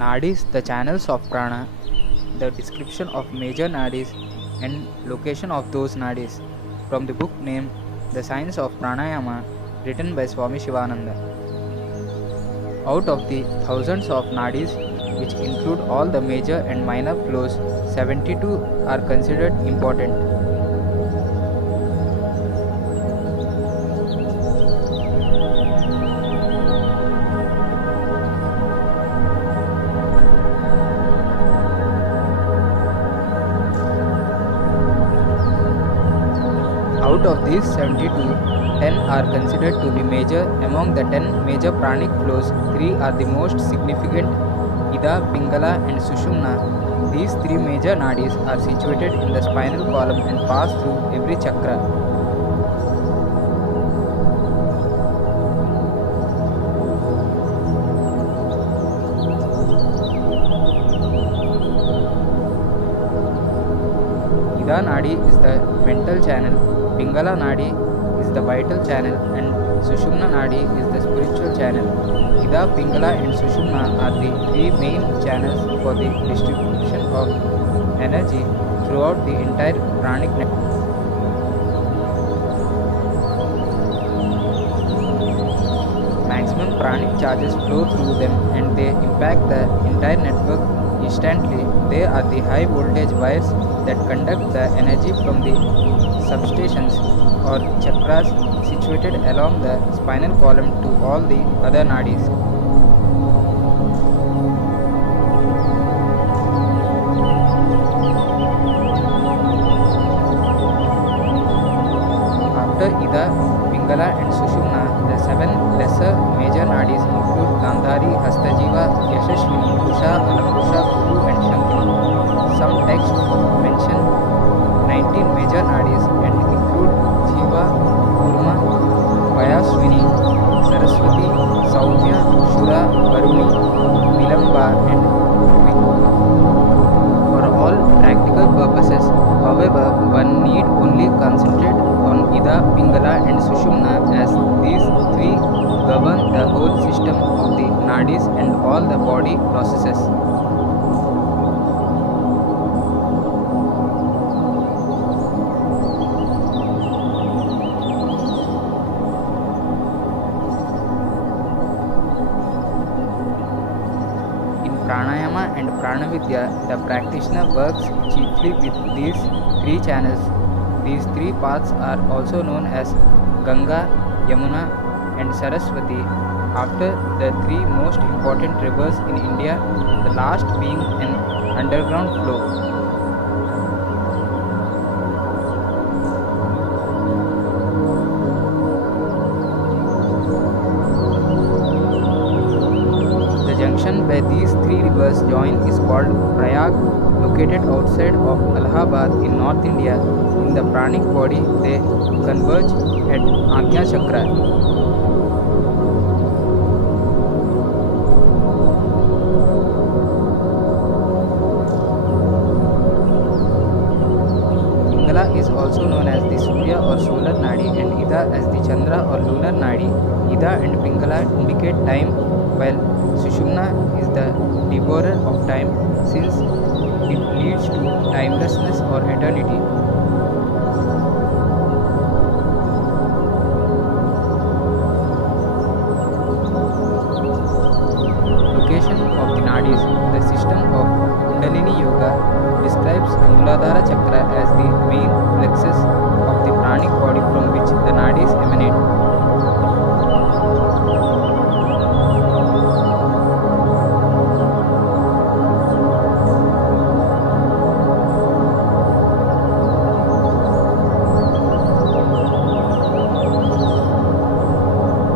Nadis, the channels of prana, the description of major nadis and location of those nadis, from the book named The Science of Pranayama, written by Swami Shivananda. Out of the thousands of nadis, which include all the major and minor flows, 72 are considered important. Out of these 72, 10 are considered to be major. Among the 10 major pranic flows, 3 are the most significant: Ida, Pingala and Sushumna. These 3 major nadis are situated in the spinal column and pass through every chakra. Ida nadi is the mental channel, Pingala nadi is the vital channel, and Sushumna nadi is the spiritual channel. Ida, Pingala and Sushumna are the 3 main channels for the distribution of energy throughout the entire pranic network. Maximum pranic charges flow through them and they impact the entire network instantly. They are the high voltage wires that conduct the energy from the substations or chakras situated along the spinal column to all the other nadis. After Ida, Pingala and Sushumna, the 7 lesser major nadis include Gandhari, Hastajiva, Yashashvini, Usha, Alamrusha, Kuru and Shankini. Some texts mention 19 major nadis and include Jiva, Kurma, Vayasvini, Saraswati, Saumya, Shura, Varuni, Nilamba and Vik. For all practical purposes, however, one need only concentrate on Ida, Pingala and Sushumna, as these 3 govern the whole system of the nadis and all the body processes. Pranayama and Pranavidya, the practitioner works chiefly with these 3 channels. These 3 paths are also known as Ganga, Yamuna and Saraswati, after the 3 most important rivers in India, the last being an underground flow. Junction where these 3 rivers join is called Prayag, located outside of Allahabad in North India. In the pranic body, they converge at Ajna Chakra. Pingala is also known as the Surya or solar nadi and Ida as the Chandra or lunar nadi. Ida and Pingala indicate time, while Sushumna is the devourer of time, since it leads to timelessness or eternity. Location of the nadis. The system of Kundalini Yoga describes Muladhara Chakra as the main plexus of the pranic body from which the nadis emanate.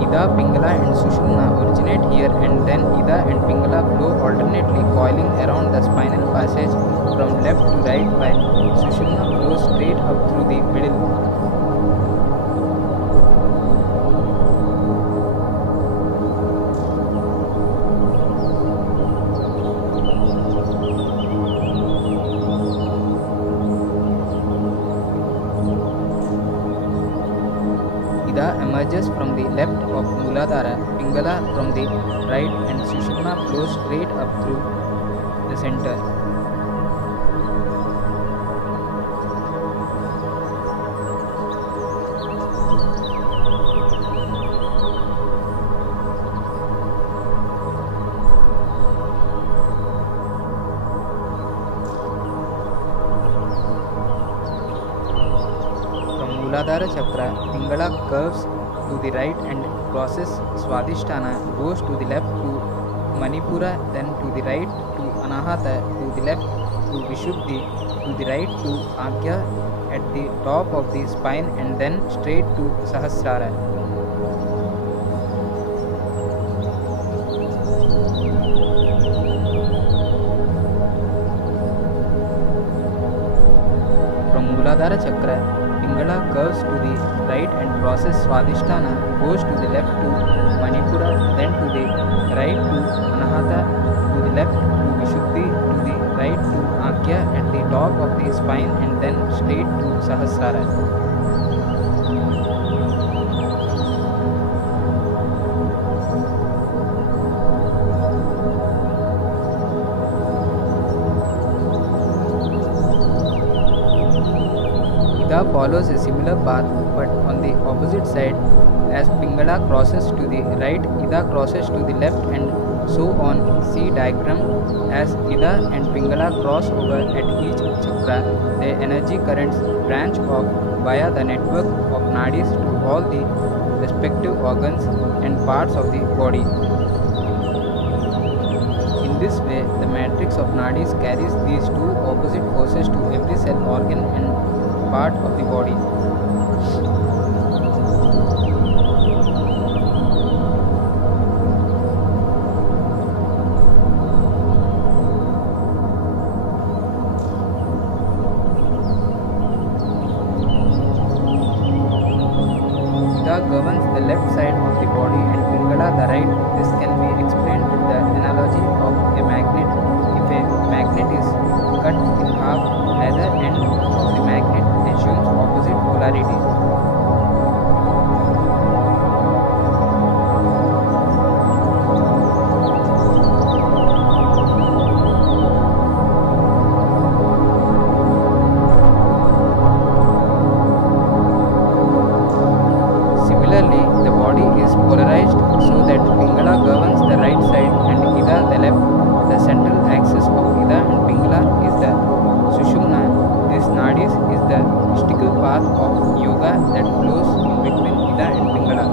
Ida, Pingala and Sushumna originate here and then Ida and Pingala flow alternately, coiling around the spinal passage from left to right, while Sushumna flows straight up through the middle. Ida emerges from the left of Muladhara, Pingala from the right, and Sushumna flows straight up through the center. Muladhara Chakra, Pingala curves to the right and crosses Swadhisthana, goes to the left to Manipura, then to the right to Anahata, to the left to Vishuddhi, to the right to Agya at the top of the spine, and then straight to Sahasrara. From Muladhara Chakra, Pingala curves to the right and crosses Swadhisthana, goes to the left to Manipura, then to the right to Anahata, to the left to Vishuddhi, to the right to Agya at the top of the spine, and then straight to Sahasrara. Ida follows a similar path but on the opposite side. As Pingala crosses to the right, Ida crosses to the left, and so on. See diagram. As Ida and Pingala cross over at each chakra, their energy currents branch off via the network of nadis to all the respective organs and parts of the body. In this way, the matrix of nadis carries these two opposite forces to every cell, organ and part of the body. Ida governs the left side of the body and Pingala the right. This can be explained with the analogy of a magnet. If a magnet is cut in half, either end of the magnet assumes opposite polarity. Similarly, the body is polarized so that Pingala governs the right side and Ida the left. The central axis of Ida and Pingala is the Sushumna. This nadis is the mystical path of yoga that flows in between Ida and Pingala.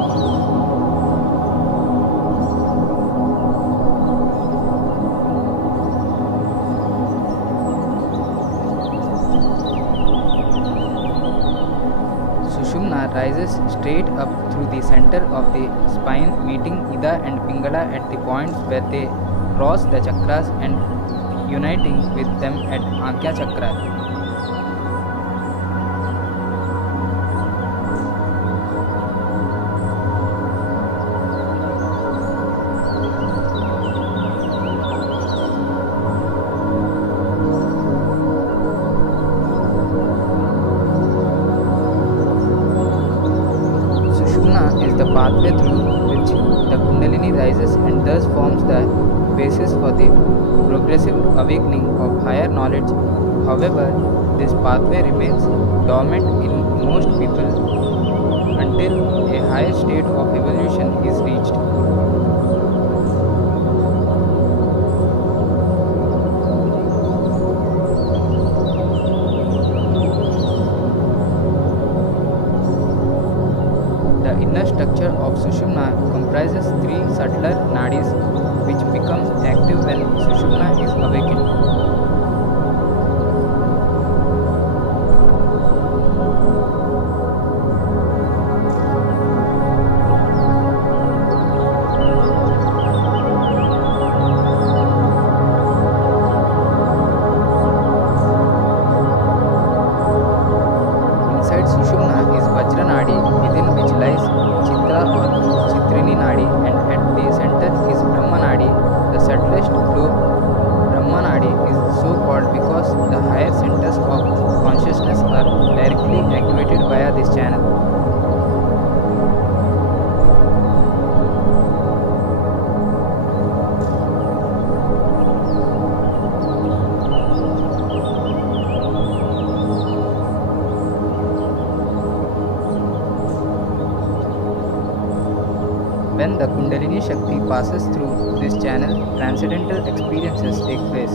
Sushumna rises straight up through the center of the spine, meeting Ida and Pingala at the points where they cross the chakras and uniting with them at Agya Chakra. Sushumna is the pathway through which the Kundalini rises and thus forms the basis for the progressive awakening of higher knowledge. However, this pathway remains dormant in most people until a higher state of evolution is reached. The inner structure of Sushumna comprises three subtler nadis which become active when Sushumna is awakened. Inside Sushumna is Vajra Nadi, within which lies Chitra or Chitrini Nadi, and at the When the Kundalini Shakti passes through this channel, transcendental experiences take place.